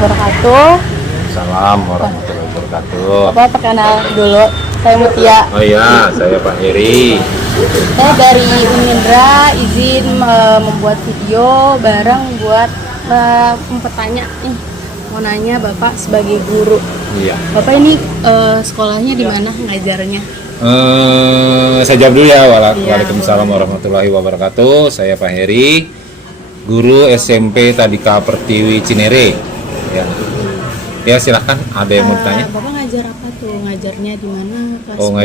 wabarakatuh. Salam warahmatullahi wabarakatuh. Bapak perkenal dulu, saya Mutia. Oh iya, saya Pak Heri. Saya dari Unindra izin membuat video bareng buat bertanya nih. Mau nanya Bapak sebagai guru. Iya. Bapak ini sekolahnya di mana ngajarnya? Saya jawab dulu ya. Iya, Waalaikumsalam warahmatullahi wabarakatuh. Saya Pak Heri, guru SMP Tadika Pertiwi Cinere. Ya silahkan. Ada yang mau tanya? Bapak ngajar apa tuh? Ngajarnya di mana? Oh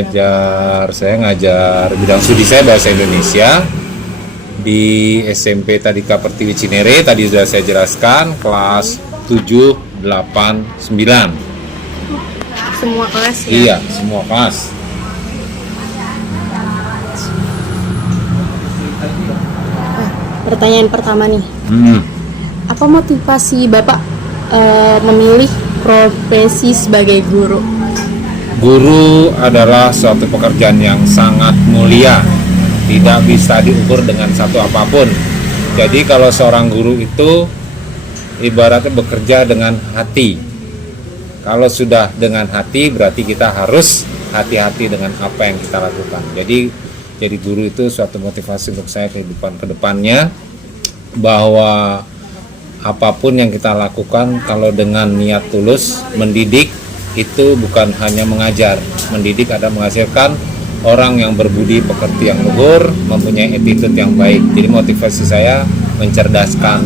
saya ngajar bidang studi saya bahasa Indonesia di SMP Tadika Pertiwi Cinere. Tadi sudah saya jelaskan kelas 7, 8, 9. Semua kelas ya? Iya, semua kelas. Pertanyaan pertama nih. Apa motivasi Bapak memilih profesi sebagai guru? Guru adalah suatu pekerjaan yang sangat mulia, tidak bisa diukur dengan satu apapun. Jadi kalau seorang guru itu ibaratnya bekerja dengan hati. Kalau sudah dengan hati berarti kita harus hati-hati dengan apa yang kita lakukan. Jadi guru itu suatu motivasi untuk saya kehidupan kedepannya, bahwa apapun yang kita lakukan kalau dengan niat tulus mendidik, itu bukan hanya mengajar. Mendidik adalah menghasilkan orang yang berbudi pekerti yang luhur, mempunyai attitude yang baik. Jadi motivasi saya mencerdaskan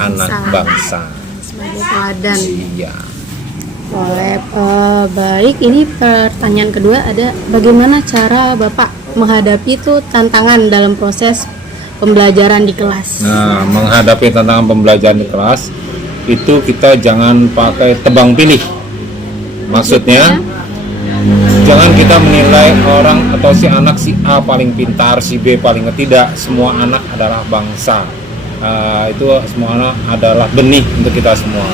anak bangsa Sebagai teladan. Iya. Boleh. Baik, ini pertanyaan kedua ada, bagaimana cara Bapak menghadapi itu tantangan dalam proses pembelajaran di kelas? Nah, menghadapi tantangan pembelajaran di kelas itu kita jangan pakai tebang pilih. Maksudnya jangan kita menilai orang atau si anak si A paling pintar, si B paling tidak. Semua anak adalah bangsa. Itu semua anak adalah benih untuk kita semua.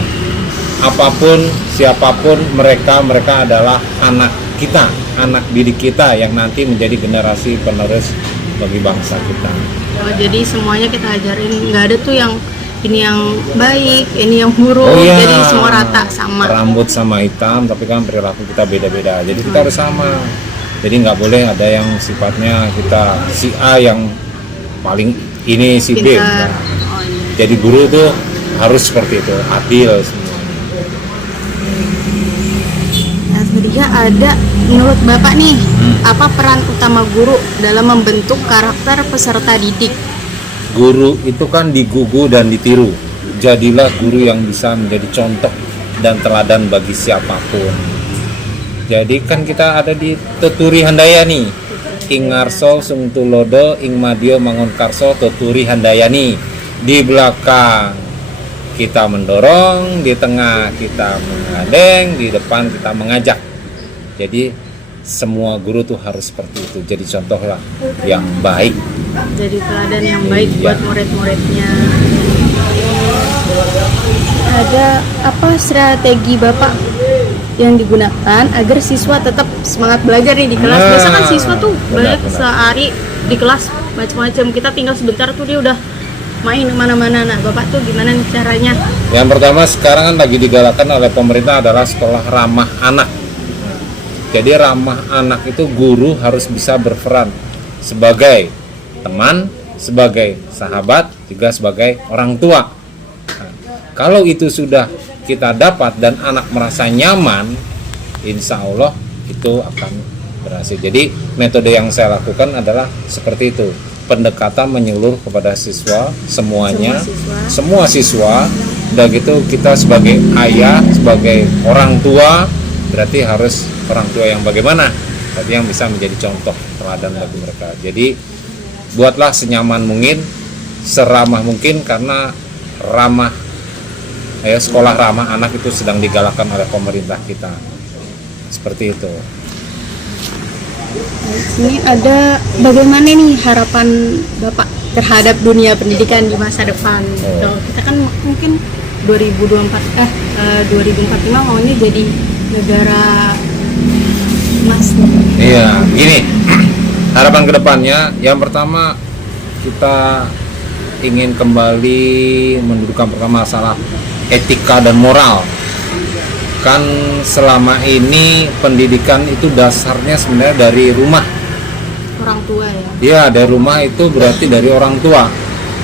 Apapun, siapapun mereka adalah anak kita, anak didik kita yang nanti menjadi generasi penerus bagi bangsa kita. Oh, jadi semuanya kita ajarin, nggak ada tuh yang ini yang baik, ini yang buruk. Oh, iya. Jadi semua rata sama. Rambut sama hitam, tapi kan perilaku kita beda-beda. Jadi kita harus sama. Jadi nggak boleh ada yang sifatnya kita si A yang paling ini, si B. Pintar. Nah, Oh, iya. jadi guru tuh harus seperti itu, adil semua. Yang ketiga ada, menurut Bapak nih, apa peran utama guru dalam membentuk karakter peserta didik? Guru itu kan digugu dan ditiru. Jadilah guru yang bisa menjadi contoh dan teladan bagi siapapun. Jadi kan kita ada di Tuturi Handayani. Ing ngarso sung tulodo ing madya mangun karso tuturi handayani. Di belakang kita mendorong, di tengah kita mengadeng, di depan kita mengajak. Jadi semua guru tuh harus seperti itu. Jadi contohlah yang baik. Jadi teladan yang baik Iya. buat murid-muridnya. Ada apa strategi Bapak yang digunakan agar siswa tetap semangat belajar nih di kelas? Nah, Biasa kan siswa tuh banyak benar. sehari di kelas macam-macam. Kita tinggal sebentar tuh dia udah main kemana-mana. Nah, Bapak tuh gimana nih caranya? Yang pertama sekarang kan lagi digalakkan oleh pemerintah adalah sekolah ramah anak. Jadi ramah anak itu guru harus bisa berperan sebagai teman, sebagai sahabat, juga sebagai orang tua. Nah, kalau itu sudah kita dapat dan anak merasa nyaman, insya Allah itu akan berhasil. Jadi metode yang saya lakukan adalah seperti itu. Pendekatan menyeluruh kepada siswa semuanya, semua siswa. Udah gitu kita sebagai ayah, sebagai orang tua, berarti harus orang tua yang bagaimana? Berarti yang bisa menjadi contoh teladan bagi mereka. Jadi buatlah senyaman mungkin, seramah mungkin, karena sekolah ramah anak itu sedang digalakkan oleh pemerintah kita. Seperti itu. Ini ada bagaimana nih harapan Bapak terhadap dunia pendidikan di masa depan? Gitu. Kita kan mungkin 2045 maunya jadi negara emas. Iya, gini. Harapan kedepannya, yang pertama kita ingin kembali mendudukkan pertama masalah etika dan moral. Kan selama ini pendidikan itu dasarnya sebenarnya dari rumah. Orang tua ya. Ya, dari rumah itu berarti dari orang tua.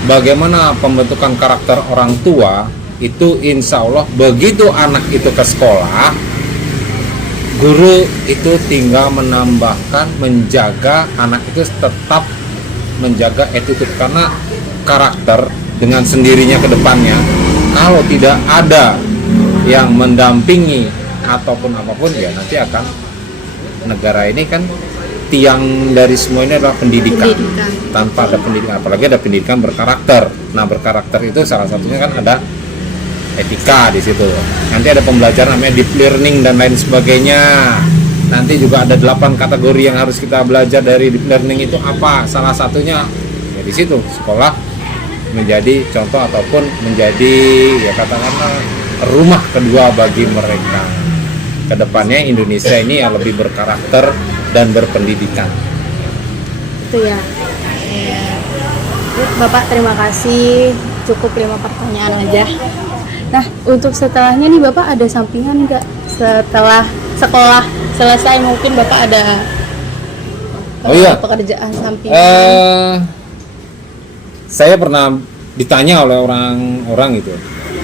Bagaimana pembentukan karakter orang tua itu insya Allah begitu anak itu ke sekolah, guru itu tinggal menambahkan, menjaga anak itu tetap menjaga attitude, karena karakter dengan sendirinya ke depannya kalau tidak ada yang mendampingi ataupun apapun ya nanti akan, negara ini kan tiang dari semua ini adalah pendidikan. Tanpa ada pendidikan, apalagi ada pendidikan berkarakter. Nah, berkarakter itu salah satunya kan ada etika di situ. Nanti ada pembelajaran namanya deep learning dan lain sebagainya. Nanti juga ada 8 kategori yang harus kita belajar dari deep learning itu apa? Salah satunya ya di situ sekolah menjadi contoh ataupun menjadi ya katakanlah rumah kedua bagi mereka. Kedepannya Indonesia ini ya lebih berkarakter dan berpendidikan. Itu ya. Bapak terima kasih, cukup 5 pertanyaan aja. Nah, untuk setelahnya nih Bapak ada sampingan nggak? Setelah sekolah selesai mungkin Bapak ada pekerjaan sampingan? Saya pernah ditanya oleh orang-orang itu,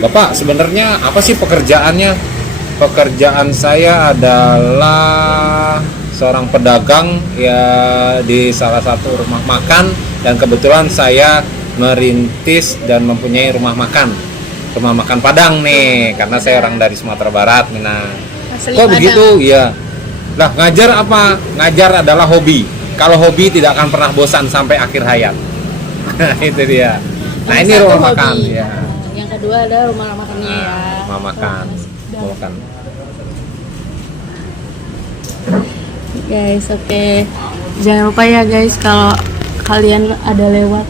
Bapak sebenarnya apa sih pekerjaannya? Pekerjaan saya adalah seorang pedagang ya di salah satu rumah makan, dan kebetulan saya merintis dan mempunyai rumah makan Padang nih, karena saya orang dari Sumatera Barat, Minang. Asli Kok Padang. begitu? Ya. Lah, ngajar apa? Ngajar adalah hobi. Kalau hobi tidak akan pernah bosan sampai akhir hayat. Itu dia. Nah, Yang ini satu rumah hobi. makan ya. Yang kedua ada rumah makannya ya. Rumah makan. Rumah makan. Guys, oke. Jangan lupa ya guys, kalau kalian ada lewat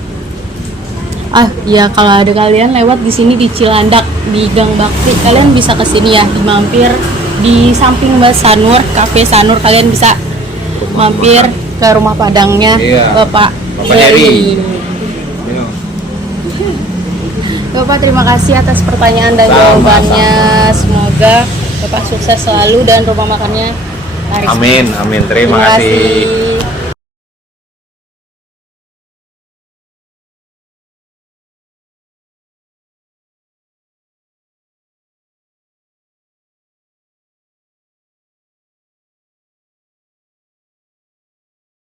kalau ada kalian lewat di sini di Cilandak di Gang Bakti, kalian bisa ke sini ya, mampir di samping Mbak Sanur, Cafe Sanur, kalian bisa mampir ke rumah Padangnya Bapak Heri. Bapak terima kasih atas pertanyaan dan jawabannya. Semoga Bapak sukses selalu dan rumah makannya laris. Amin, amin. Terima kasih.